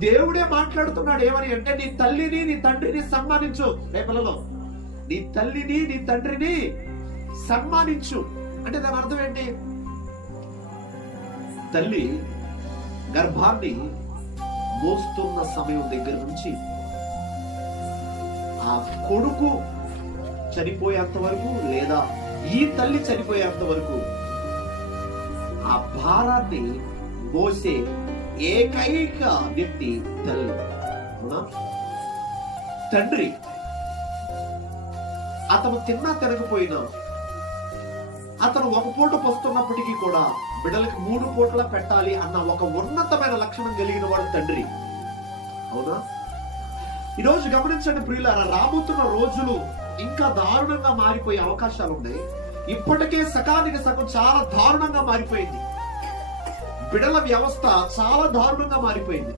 దేవుడే మాట్లాడుతున్నాడు ఏమని అంటే నీ తల్లిని నీ తండ్రిని సన్మానించు. రేపలలో నీ తల్లిని నీ తండ్రిని సన్మానించు. అంటే దాని అర్థం ఏంటి? తల్లి గర్భాన్ని మోస్తున్న సమయం దగ్గర నుంచి ఆ కొడుకు చనిపోయేంత వరకు లేదా ఈ తల్లి చనిపోయేంత వరకు ఆ భారాన్ని మోసే ఏకైక వ్యక్తి తల్లి. అవునా? తండ్రి. అతను తిన్నా తినకపోయినా అతను ఒక పూట పొస్తున్నప్పటికీ కూడా బిడ్డలకి మూడు పూటలా పెట్టాలి అన్న ఒక ఉన్నతమైన లక్షణం కలిగిన వాడు తండ్రి. అవునా? ఈరోజు గమనించండి ప్రియులారా రాబోతున్న రోజులు ఇంకా దారుణంగా మారిపోయే అవకాశాలు ఉన్నాయి ఇప్పటికే సకానికి సగం చాలా దారుణంగా మారిపోయింది. బిడల వ్యవస్థ చాలా దారుణంగా మారిపోయింది.